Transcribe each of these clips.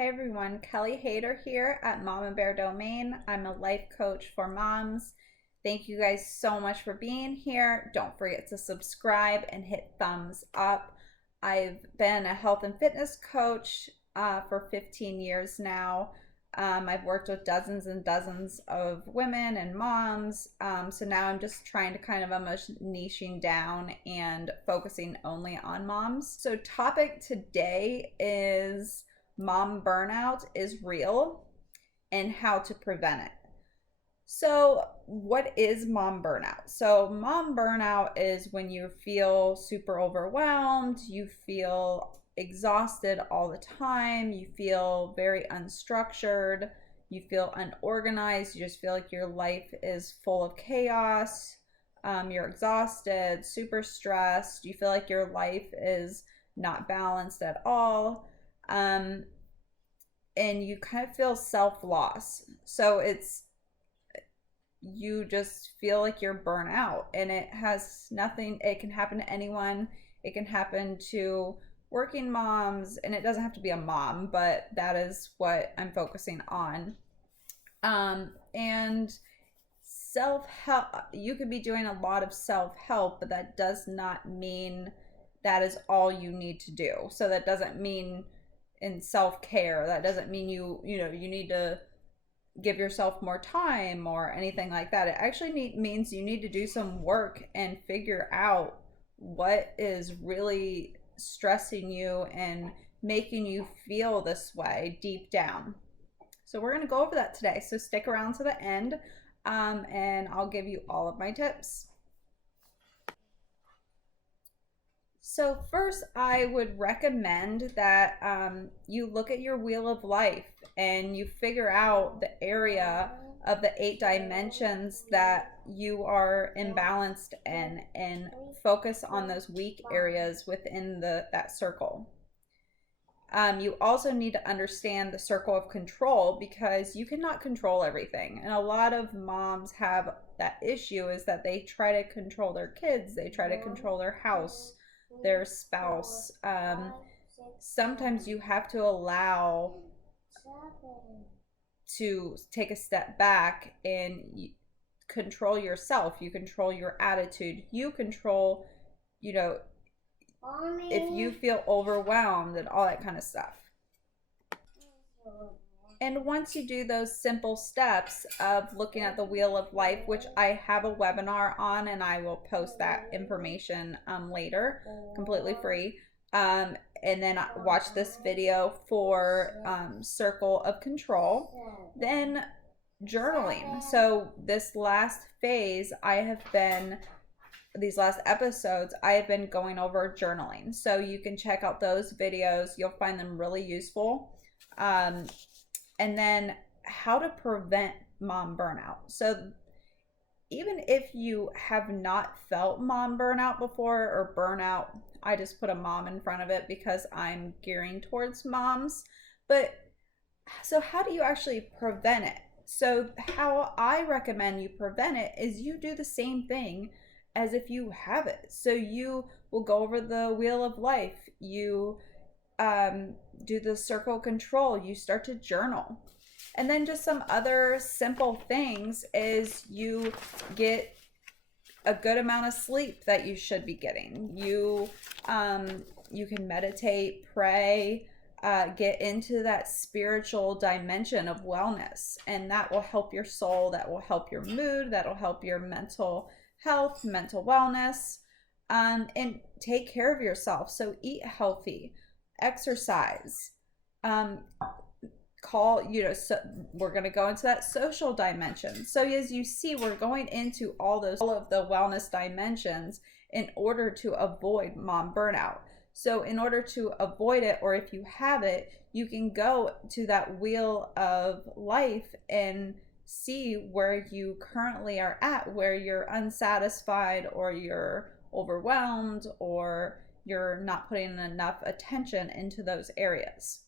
Hey everyone, Kelly Hayter here at Mom and Bear Domain. I'm a life coach for moms. Thank you guys so much for being here. Don't forget to subscribe and hit thumbs up. I've been a health and fitness coach for 15 years now. I've worked with dozens and dozens of women and moms. So now I'm just trying to kind of almost niching down and focusing only on moms. So topic today is mom burnout is real and how to prevent it. So, what is mom burnout? So, mom burnout is when you feel super overwhelmed, you feel exhausted all the time, you feel very unstructured, you feel unorganized, you just feel like your life is full of chaos, you're exhausted, super stressed, you feel like your life is not balanced at all. And you kind of feel self-loss. So you just feel like you're burnt out, and it has nothing, it can happen to anyone. It can happen to working moms, and it doesn't have to be a mom, but that is what I'm focusing on. And self-help, you could be doing a lot of self-help, but that does not mean that is all you need to do. So that doesn't mean in self-care, that doesn't mean you need to give yourself more time or anything like that. It actually means you need to do some work and figure out what is really stressing you and making you feel this way deep down. So we're going to go over that today, so stick around to the end, and I'll give you all of my tips. So first, I would recommend that you look at your wheel of life and you figure out the area of the 8 dimensions that you are imbalanced in, and focus on those weak areas within that circle. You also need to understand the circle of control, because you cannot control everything. And a lot of moms have that issue, is that they try to control their kids, they try to control their house, their spouse. Sometimes you have to allow to take a step back and control yourself. You control your attitude. You control, if you feel overwhelmed and all that kind of stuff. And once you do those simple steps of looking at the wheel of life, which I have a webinar on, and I will post that information later, completely free. And then watch this video for circle of control. Then journaling. So this last phase, these last episodes, I have been going over journaling. So you can check out those videos. You'll find them really useful. And then how to prevent mom burnout. So even if you have not felt mom burnout before, or burnout, I just put a mom in front of it because I'm gearing towards moms. But so how do you actually prevent it? So how I recommend you prevent it is you do the same thing as if you have it. So you will go over the wheel of life. You do the circle control, you start to journal. And then just some other simple things is you get a good amount of sleep that you should be getting. You can meditate, pray, get into that spiritual dimension of wellness, and that will help your soul, that will help your mood, that will help your mental health, mental wellness, and take care of yourself. So eat healthy, exercise, so we're going to go into that social dimension. So as you see, we're going into all of the wellness dimensions in order to avoid mom burnout. So in order to avoid it, or if you have it, you can go to that wheel of life and see where you currently are at, where you're unsatisfied, or you're overwhelmed, or you're not putting enough attention into those areas.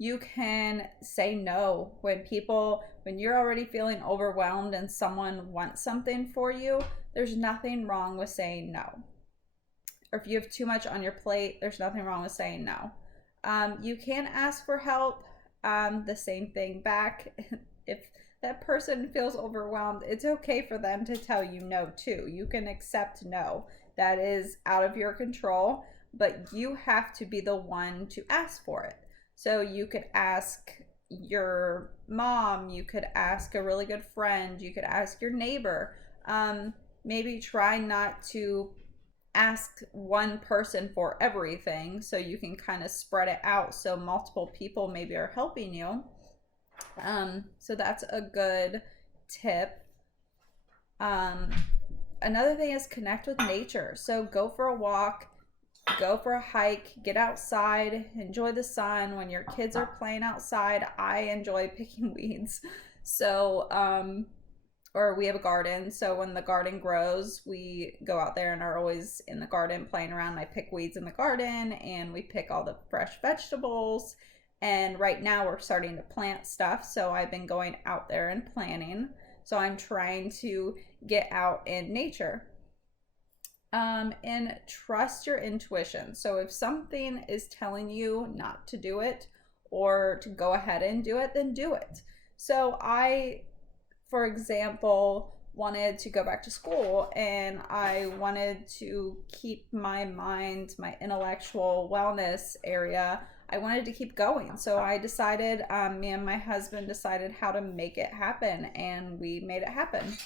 You can say no when you're already feeling overwhelmed and someone wants something for you. There's nothing wrong with saying no. Or if you have too much on your plate, there's nothing wrong with saying no. You can ask for help. The same thing back. If that person feels overwhelmed, it's okay for them to tell you no too. You can accept no. That is out of your control, but you have to be the one to ask for it. So you could ask your mom, you could ask a really good friend, you could ask your neighbor. Maybe try not to ask one person for everything, so you can kind of spread it out so multiple people maybe are helping you. So that's a good tip. um, Another thing is connect with nature, so go for a walk, go for a hike, get outside, enjoy the sun. When your kids are playing outside, I enjoy picking weeds. So or we have a garden, so when the garden grows, we go out there and are always in the garden playing around. I pick weeds in the garden and we pick all the fresh vegetables. And right now we're starting to plant stuff, so I've been going out there and planting. So I'm trying to get out in nature. And trust your intuition. So if something is telling you not to do it or to go ahead and do it, then do it. So I, for example, wanted to go back to school, and I wanted to keep my mind, my intellectual wellness area, I wanted to keep going. So I decided, me and my husband decided how to make it happen, and we made it happen.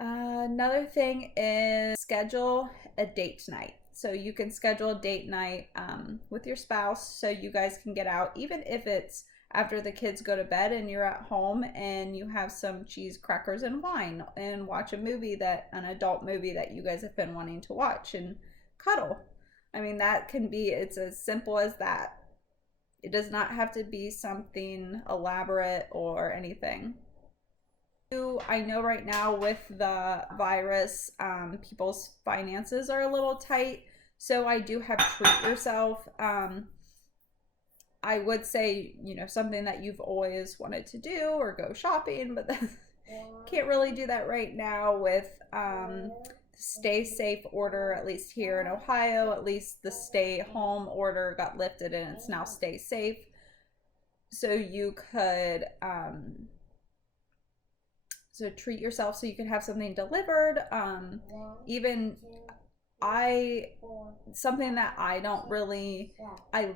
Another thing is schedule a date night. So you can schedule a date night with your spouse so you guys can get out, even if it's after the kids go to bed and you're at home and you have some cheese, crackers, and wine, and watch a movie, that an adult movie that you guys have been wanting to watch, and cuddle. I mean, that can be, it's as simple as that. It does not have to be something elaborate or anything. I know right now with the virus, people's finances are a little tight. So I do have treat yourself. I would say, something that you've always wanted to do, or go shopping, but can't really do that right now with stay safe order, at least here in Ohio. At least the stay home order got lifted and it's now stay safe. So you could so treat yourself so you could have something delivered. Even something that I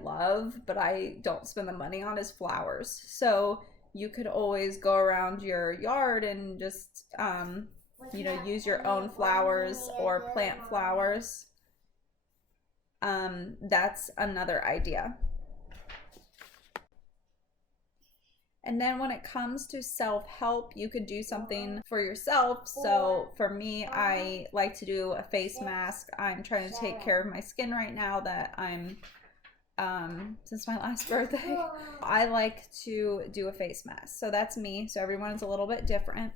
love, but I don't spend the money on, is flowers. So you could always go around your yard and just, use your own flowers or plant flowers. That's another idea. And then when it comes to self-help, you could do something for yourself. So for me, I like to do a face mask. I'm trying to take care of my skin right now that I'm, since my last birthday. I like to do a face mask. So that's me. So everyone's a little bit different.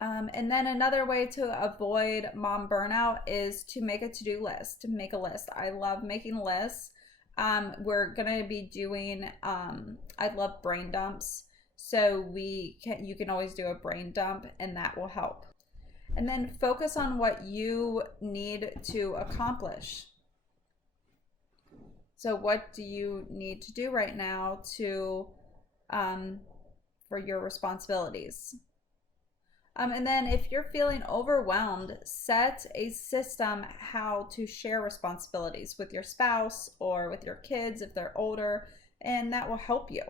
And then another way to avoid mom burnout is to make a to-do list, to make a list. I love making lists. We're gonna be doing, I love brain dumps. So you can always do a brain dump, and that will help. And then focus on what you need to accomplish. So what do you need to do right now for your responsibilities? And then if you're feeling overwhelmed, set a system how to share responsibilities with your spouse or with your kids if they're older, and that will help you.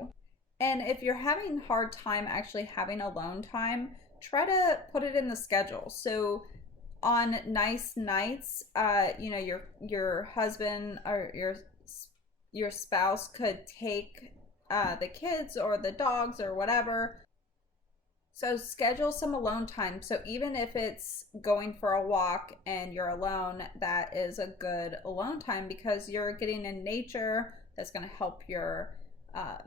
And if you're having a hard time actually having alone time, try to put it in the schedule. So on nice nights, your husband or your spouse could take the kids or the dogs or whatever. So schedule some alone time. So even if it's going for a walk and you're alone, that is a good alone time, because you're getting in nature. That's going to help your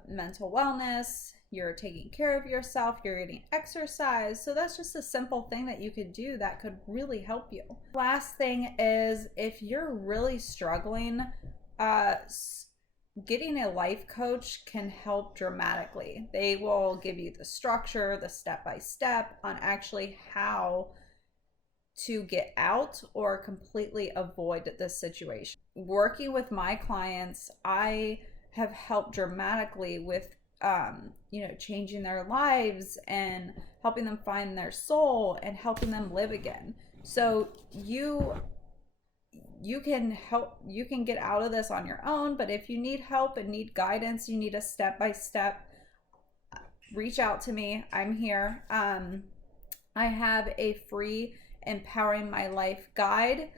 mental wellness. You're taking care of yourself. You're getting exercise. So that's just a simple thing that you could do that could really help you. Last thing is, if you're really struggling, getting a life coach can help dramatically. They will give you the structure, the step-by-step on actually how to get out or completely avoid this situation. Working with my clients, I have helped dramatically with changing their lives and helping them find their soul and helping them live again. So you can help, you can get out of this on your own, but if you need help and need guidance, you need a step by step, reach out to me. I'm here. I have a free Empowering My Life guide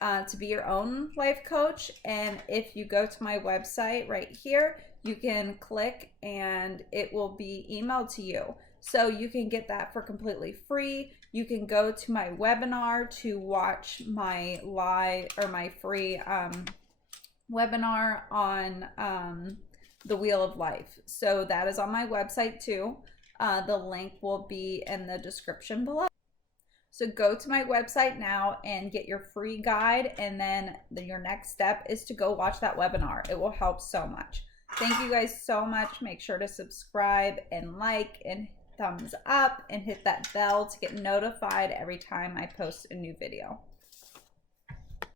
to be your own life coach. And if you go to my website right here, you can click and it will be emailed to you. So you can get that for completely free. You can go to my webinar to watch my live or my free webinar on the Wheel of Life. So that is on my website too. The link will be in the description below. So go to my website now and get your free guide. And then your next step is to go watch that webinar. It will help so much. Thank you guys so much. Make sure to subscribe and like and thumbs up and hit that bell to get notified every time I post a new video.